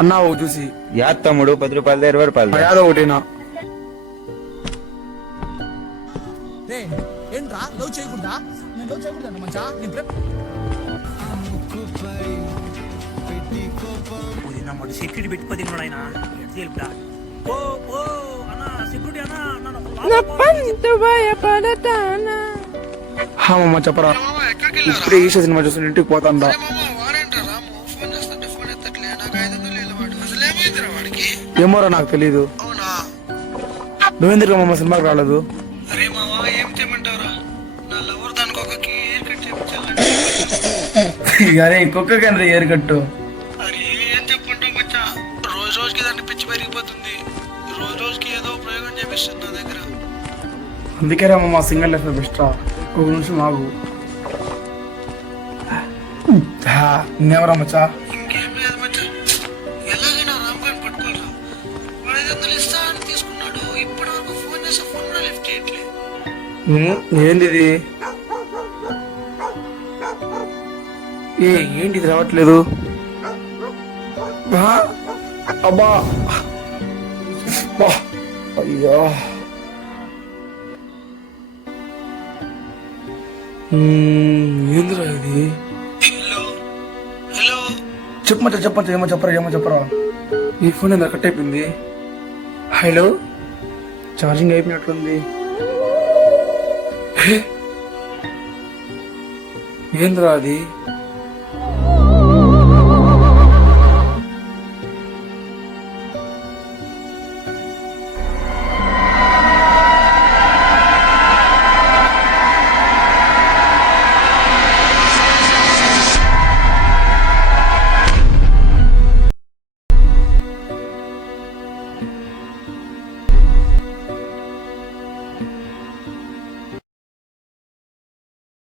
అన్నా ఓ చూసి యా తమ్ముడు 10 రూపాయలు 20 రూపాయలు యాదో ఒకటేనా ఏంట్రా లవ్ చేయకూడదా? నేను లవ్ చేయకూడదు మంచా. సెక్యూరిటీ పెట్టుకోది ఆయన తెలుపురా. ఓ ఓ అన్న సెక్యూరిటీ మమ్మ చెప్పరా ఇప్పుడే ఈషా సినిమా చూసి ఇంటికి పోతాండా. ఏమోరా నాకు తెలీదు. నువ్వెందుకు మమ్మ సినిమాకి రాలేదు? అరే కుక్కకి ఏరు కట్టు. అందుకే రా మా సింగిల్ లైఫ్ బెస్ట్ రా. ఒక నిమిషం ఆగు. ఇంకెవరా మచ్చా? ఏంటిది? ఏంటిది రావట్లేదు? అబ్బా అయ్యో ఏందిరా ఇది? చెప్పమంట ఏమో చెప్పరా. ఈ ఫోన్ ఎంత కట్ అయిపోయింది. హలో ఛార్జింగ్ అయిపోయినట్లుంది. ఏందిరా అది?